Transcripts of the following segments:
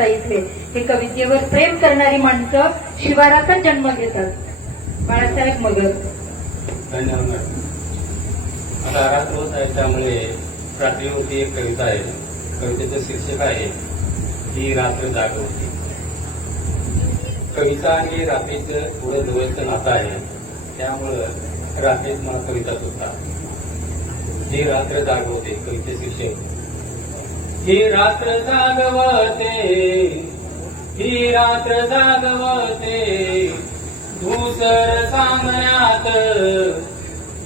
इथले हे कवितेवर प्रेम करणारी माणसं शिवाराचा जन्म घेतात. बाळासाहेब मगर. धन्यवाद. आता रात्र होत आहे त्यामुळे रात्री होती एक कविता आहे. कवितेचं शीर्षक आहे ही रात्र जाग होती. कविता आणि रात्रीचं थोडं जवळचं नातं आहे, त्यामुळं रात्रीच मला कविता सुद्धा. ही रात्र जागवते. कविते शीर्षक ही रात्र जागवते, ही रात्र जागवते, धूसर सांगण्यात,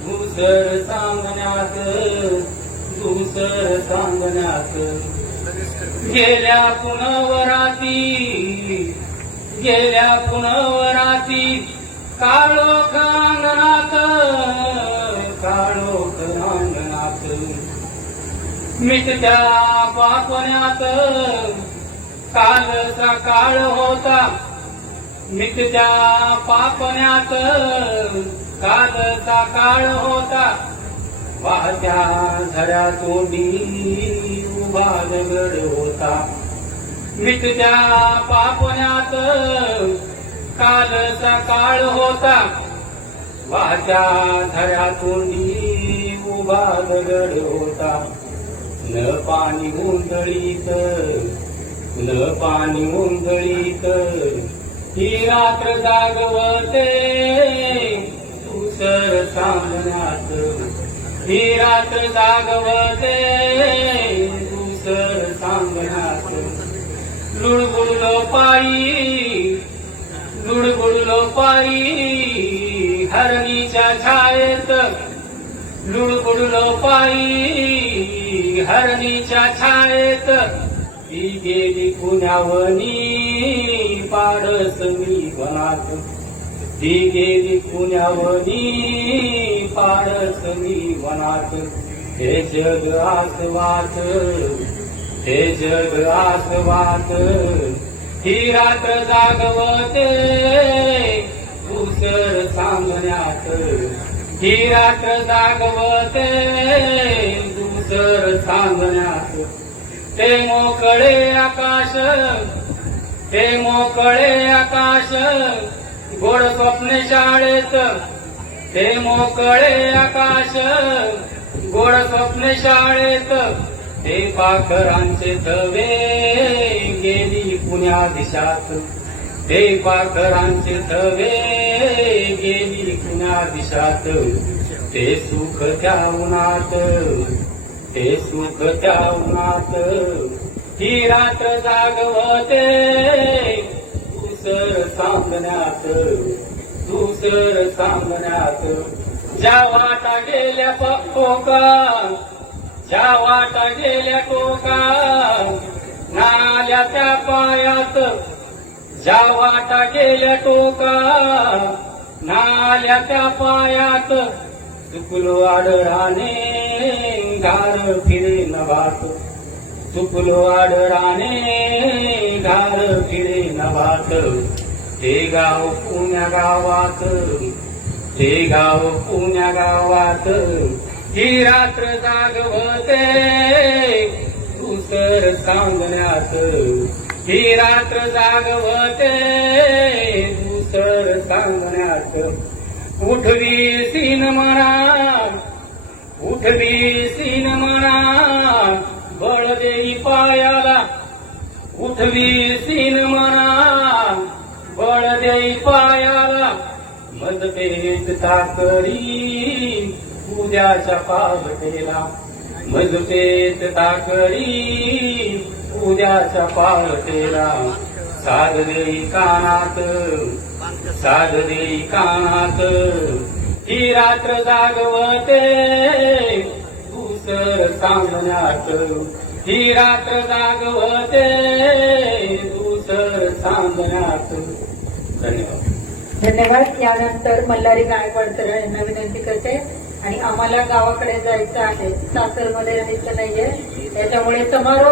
धूसर सांगण्यात, धूसर सांगण्यात. गेल्या पुनवराती, गेल्या पुनवराती, काळोख अंगणात, काळोख अंगणात, मिटत्या पापण्यात काल सकाळ होता, मिटत्या पापण्यात काल सकाळ होता. वाहत्या झऱ्या तोंडी उभा दगड होता, मिटत्या पापण्यात काल सकाळ होता. वाहत्या झऱ्या तोंडी उभा दगड होता. न पाणी उंधळीत, न पाणी उंधळीत, ही रात्र जागवते, धूसर सांगण्यात. ही रात्र जागवते, धूसर सांगण्यात. लुडबुडलो पायी, लुडबुडलो पायी, हरणीच्या छायेत, लुडबुडलो पायी, हरणीच्या छायेत. ती गेली पुण्यावनी पाडस मी वनात, ती गेली पुण्यावनी पाडस मी वनात. हे जग आसवात, हे जग आसवात, ही रात्र जागवते, धूसर सांगण्यात. ही रात्र जागवते, धूसर सांगण्यात. ते मोकळे आकाश, ते मोकळे आकाश, गोड स्वप्ने शाळेत. ते मोकळे आकाश, गोड स्वप्ने शाळेत. ते पाखरांचे थवे गेली पुण्या दिशात, ते पाखरांचे थवे गेली पुण्या दिशात. ते सुख त्या उन्हात, ते सुख त्या उन्हात, ही रात्र जागवते, धूसर सांगण्यात, धूसर सांगण्यात. ज्या वाटा गेल्या टोका, ज्या वाटा गेल्या टोका, नाल्या त्या पायात. ज्या वाटा गेल्या टोका, नाल्या त्या पायात. चुकलो आडराने घार फिरे नभात, चुकलो आडराने घार फिरे नभात. हे गाव पुण्या गावात, हे गाव पुण्या गावात, ही रात्र जागवते, धूसर सांगण्यात. ही रात्र जागवते, धूसर सांगण्यात. उठवी सीन मना, उठवी सीन मना, बळ देई पायाला. उठवी सीन मना, बळ देई पायाला. मजपेत ताकडी उद्याच्या पावटेला, मजपेत ताकडी उद्याच्या पावटेला. साध देई कानात, साध देई कानात, ही रात्र जागवते, धूसर सांगण्यात. ही रात्र जागवते, धूसर सांगण्यात. धन्यवाद. धन्यवाद. यानंतर मल्हारी गायकवाड सर यांना विनंती करते. आणि आम्हाला गावाकडे जायचं आहे, सासरमध्ये राहायचं नाहीये, त्याच्यामुळे समारोप